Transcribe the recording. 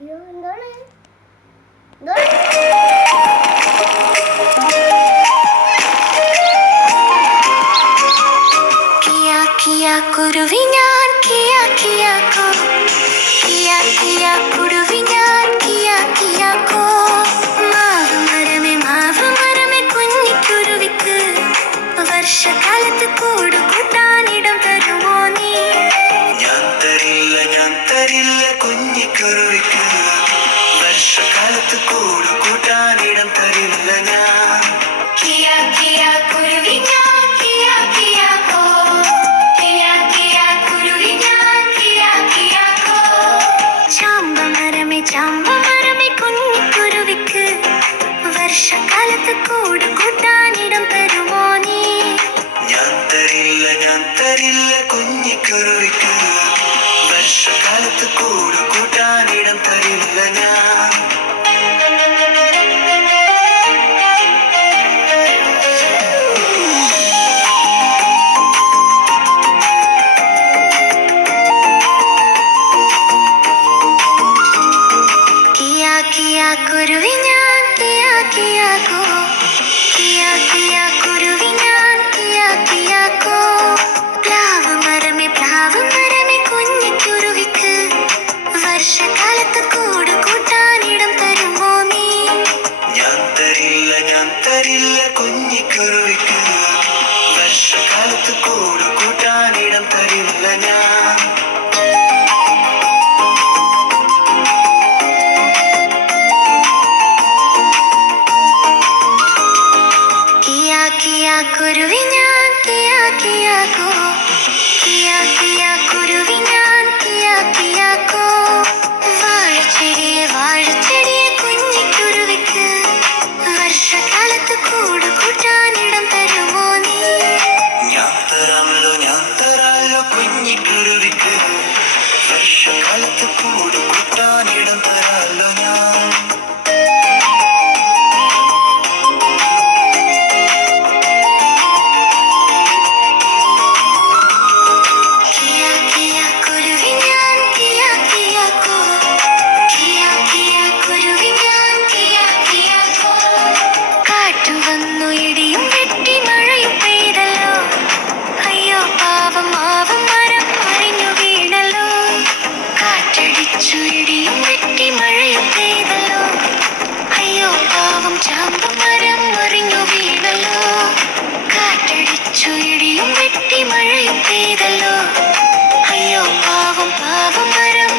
എന്താണ് കുരുവി ഞാൻ കിയാ കിയാക്കോ കിയാ കിയാ കുരുവി ഞാൻ കിയാ കിയാക്കോ മാവ് മരമേ കുഞ്ഞിക്കുരുവിക്ക് വർഷകാലത്ത് കൂട് കൂട്ടാനിടം തരുമോ നീ? ഞാൻ തരില്ല കുഞ്ഞിക്കുരുവിക്ക് വർഷകാലത്ത് കൂട് കൂട്ടാനിടം തരില്ല ഞാൻ. കിയാ കിയാ കുരുവി ഞാൻ കിയാ കിയാക്കോ കിയാ കിയാ കുരുവി ഞാൻ കിയാ കിയാക്കോ ചാമ്പമരമേ കുഞ്ഞിക്കുരുവിക്ക് വർഷകാലത്ത് കൂട് കൂട്ടാനിടം തരുമോ നീ? ഞാൻ തരില്ല കുഞ്ഞിക്കുരുവിക്ക് വർഷകാലത്ത് കൂട് കൂട്ടാനിടം തരില്ല ഞാൻ. കിയാ കിയാ കുരുവി ഞാൻ കിയാ കിയാക്കോ കിയാ കിയാ കുരുവി ഞാൻ കിയാ കിയാക്കോ പ്ലാവ് മരമേ കുഞ്ഞിക്കുരുവിക്ക് വർഷകാലത്ത് കൂട് കൂട്ടാനിടം തരുമോ നീ? ഞാൻ തരില്ല കുഞ്ഞിക്കുരുവിക്ക് വർഷകാലത്ത് കൂട് കൂട്ടാനിടം തരില്ല ഞാൻ. കിയാ കിയാ കുരുവി ഞാൻ കിയാ കിയാക്കോ കിയാ കിയാ കുരുവി ഞാൻ കിയാ കിയാക്കോ വാഴച്ചെടിയെ കുഞ്ഞിക്കുരുവിക്ക് വർഷകാലത്ത് കൂട് കൂട്ടാനിടം തരുമോ നീ? ഞാൻ തരാമല്ലോ കുഞ്ഞിക്കുരുവിക്ക് വർഷകാലത്ത് കൂട് കൂട്ടാനിടം തരാമല്ലോ ഞാൻ. കിയാ കിയാ കുരുവി ഞാൻ കിയാ കിയാക്കോ കിയാ കിയാ കുരുവി ഞാൻ കിയാ കിയാക്കോ കാറ്റും വന്നു ഇടിയും വെട്ടി മഴയും പെയ്തല്ലോ അയ്യോ പാവം മരം മറിഞ്ഞു വീണല്ലോ കാറ്റടിച്ചു ഇടിയും വെട്ടി മഴയും പെയ്തല്ലോ അയ്യോ പാവം ചാമ്പമരം മറിഞ്ഞു വീണല്ലോ കാറ്റടിച്ചു ഇടിയും വെട്ടി മഴയും പെയ്തല്ലോ അയ്യോ പാവം മരം